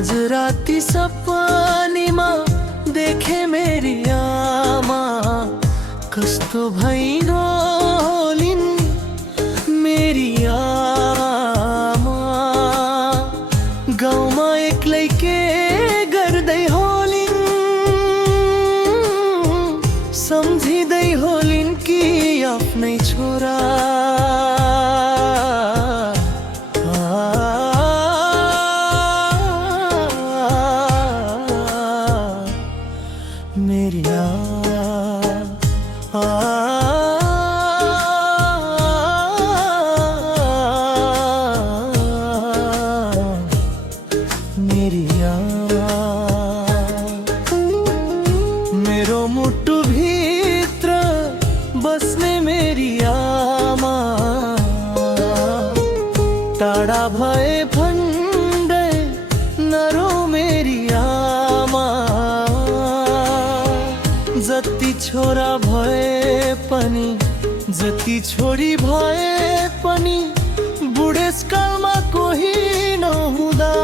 आज राती सपनीमा देखे मेरी आमा कस्तो भइरो होलिन् मेरी आमा। गाउँमा एक्लै के गर्दै होलिन्, सम्झिँदै होलिन् कि आफ्नै छोरा। मेरी मेरो मुटु भित्र बस्ने मेरी आमा टाढा भए भन्दै नरो मेरी आमा। जति छोरा भए पनि जति छोरी भए पनि बुढेसकालमा कोही नहुँदा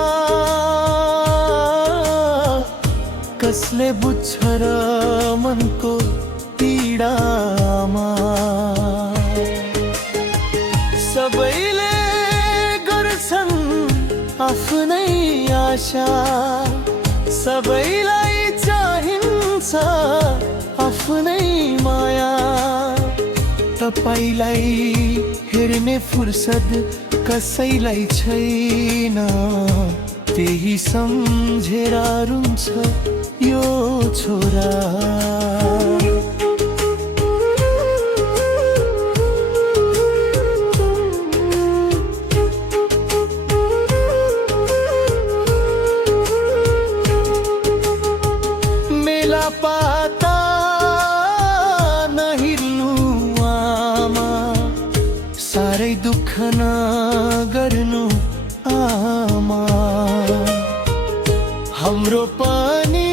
कसले बुझ्छ र मनको पीडामा। सबैले गर्छन् आफ्नै आशा, सबैलाई चाहिन्छ आफ्नै माया। तपाईलाई हेर्ने फुर्सद कसैलाई छैन, त्यही सम्झेर रुन्छ यो छोरा। मेला पाता नहिर्नु आमा, साह्रै दुःख नगर्नु आमा। हाम्रो पनि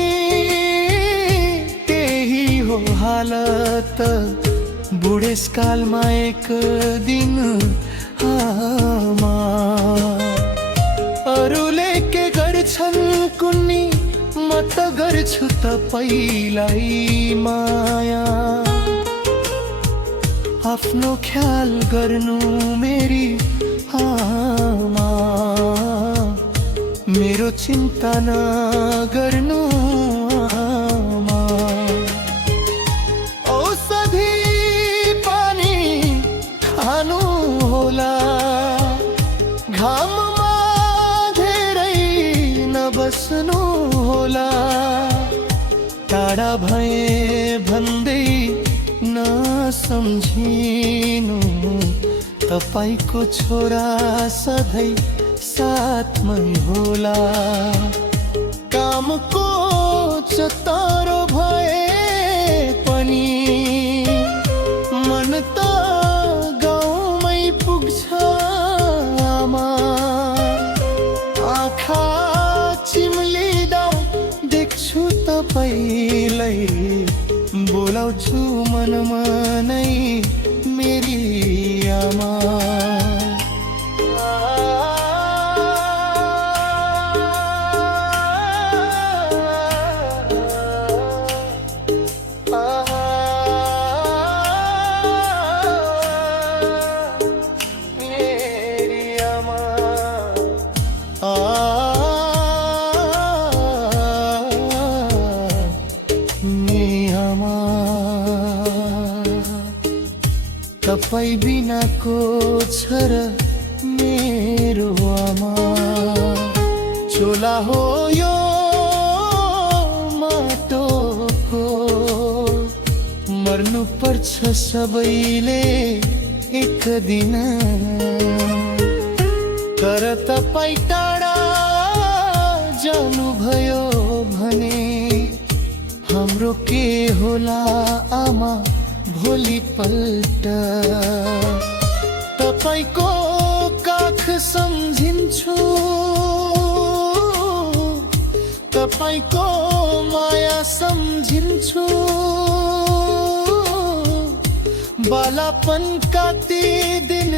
त्यही हो हालत, बुढेसकालमा एक दिन आमा। अरूले के गर्छन् कुन्नी म त गर्छु तपाईलाई माया। आफ्नो ख्याल गर्नु मेरी आमा, मेरो चिन्ता नगर्नु आमा। औषधि पानी खानु होला, घाममा धेरै नबस्नु होला। टाढा भए भन्दै नसम्झिनु, तपाईको छोरा सधैँ साथमै होला। कामको चतरो भए पनि मन त गाउँमै पुग्छ आमा। आँखा चिम्लिँदा देख्छु तपाईलाई, बोलाउँछु मनमा नै मेरी आमा। तपाई बिनाको छ र मेरो आमा। चोला हो यो माटोको, मर्नु पर्छ सबैले एक दिन। तर तपाई टाढा जानुभयो भने हाम्रो के होला आमा भोलि पल्ट। तपाईको काख सम्झिन्छु, तपाईको माया सम्झिन्छु। बालापनका ती दिन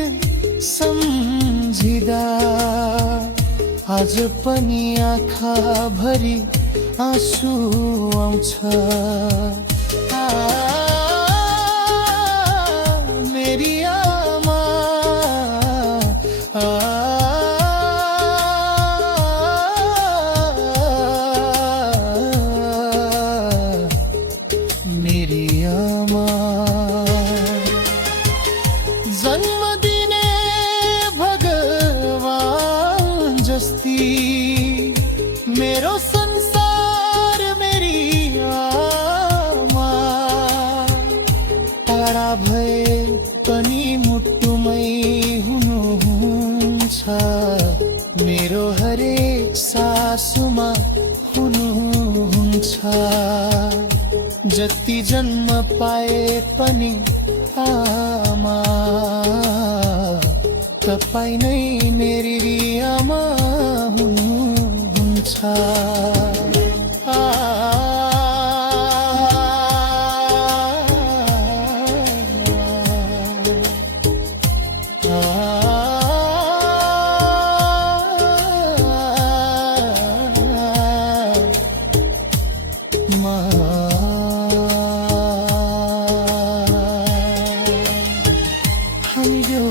सम्झिँदा आज पनि आँखा भरि आँसु आउँछ। मेरी आमा, मेरी आमा। जन्म दिने भगवान जस्ती मेरो संसार मेरी आमा। टाढा भए पनि मुटुमै हुनुहुन्छ, मेरो हरेक सासुमा हुनुहुन्छ। जति जन्म पाए पनि आमा, तपाईं नै मेरी आमा हुनुहुन्छ। हाम्रो